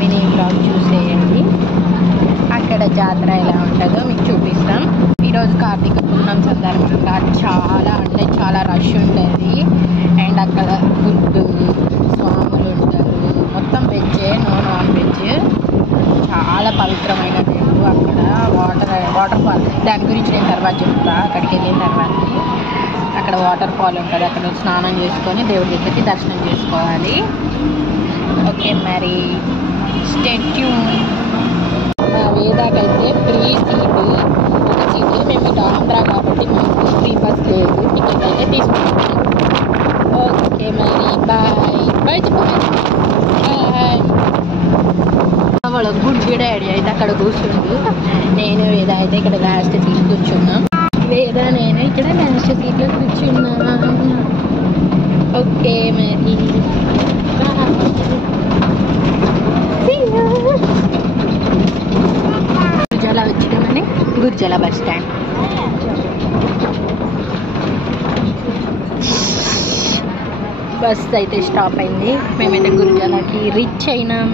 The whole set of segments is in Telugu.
మినీ బ్లాగ్ చూసేయండి. అక్కడ జాతర ఎలా ఉంటుందో మీకు చూపిస్తాం. ఈరోజు కార్తీక పూర్ణం సందర్భంగా చాలా అంటే చాలా రష్ ఉంటుంది. అండ్ అక్కడ ఫుడ్ స్వాములు ఉంటారు, మొత్తం వెజ్జే, నాన్ వెజ్. చాలా పవిత్రమైన దేవుడు. అక్కడ వాటర్ ఫాల్, దాని గురించి నేను తర్వాత చెప్తా. అక్కడికి వెళ్ళిన తర్వాత అక్కడ వాటర్ ఫాల్ ఉంటుంది, అక్కడ స్నానం చేసుకొని దేవుడి దగ్గరికి దర్శనం చేసుకోవాలి. ఓకే, మరి స్టే ట్యూన్. వేదాకైతే ఫ్రీ సీటు, ఒక సీటు. మేము ఇటు ఆంధ్ర కాబట్టి మాకు ఫ్రీ బస్ లేదు, టికెట్ అయితే తీసుకుంటాం. ఓకే మరి బాయ్ బాయ్ బాయ్. వాళ్ళ గుడ్ డాడీ అయితే అక్కడ కూర్చుండు, నేను వేద అయితే ఇక్కడ లాస్ట్ సీట్ కూర్చున్నాం. వేద నేను ఇక్కడ లాస్ట్ సీట్లో కూర్చున్నా. ఓకే మరి గుర్జాల వచ్చినామని గుర్జాల బస్ స్టాండ్. బస్ అయితే స్టాప్ అయింది. మేమైతే గుర్జాలకి రీచ్ అయినాం.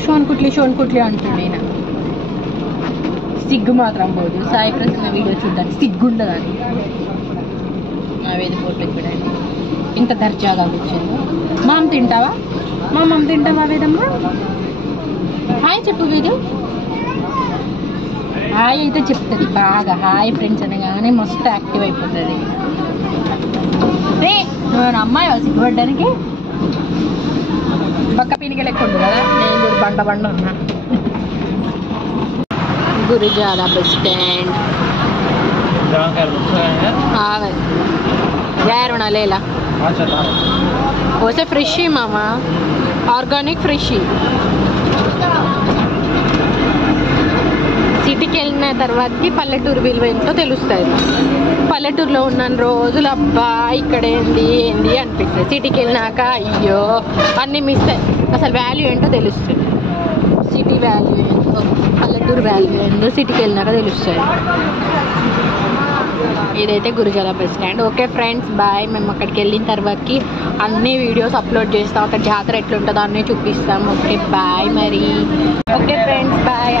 షోన్కుట్లి అంటుండే ఆయన. సిగ్గు మాత్రం పోదు. సాయి ప్రసన్న వీడియో చూడడానికి సిగ్గుండదని నా వేది ఫోటో చూడండి, ఇంత దర్జాగా కూర్చొని. మామ తింటావా వేదమ్మ? హాయ్ చెప్పు వేదు. హాయ్ అయితే చెప్తుంది బాగా. హాయ్ ఫ్రెండ్స్ అనగానే మస్తు యాక్టివ్ అయిపోతుంది. రే నేను అమ్మాయి సిగ్గుపడ్డానికి బక్క పీనిక లెక్క ఉంది కదా. నేను కూడా బండ ఉన్నా. गुरुजाला बस स्टैंड यार लेला वैसे फ्रेश ही मामा, ऑर्गेनिक फ्रेश ही. సిటీకి వెళ్ళిన తర్వాతకి పల్లెటూరు విలువ ఎంతో తెలుస్తుంది. పల్లెటూరులో ఉన్న రోజులు అబ్బా ఇక్కడ ఏంది అనిపిస్తుంది. సిటీకి వెళ్ళినాక అయ్యో అన్నీ మిస్ అయ్యి అసలు వాల్యూ ఏంటో తెలుస్తుంది. సిటీ వాల్యూ ఏంటో, పల్లెటూరు వాల్యూ ఏంటో సిటీకి వెళ్ళినాక తెలుస్తుంది. ఇదైతే Gurazala bus stand. Okay friends bye. మేము అక్కడికి వెళ్ళిన తర్వాతకి అన్ని వీడియోస్ అప్లోడ్ చేస్తాం. అక్కడ జాతర ఎట్లుంటుందో అన్నీ చూపిస్తాం. ఓకే బాయ్ మరి. Okay friends bye.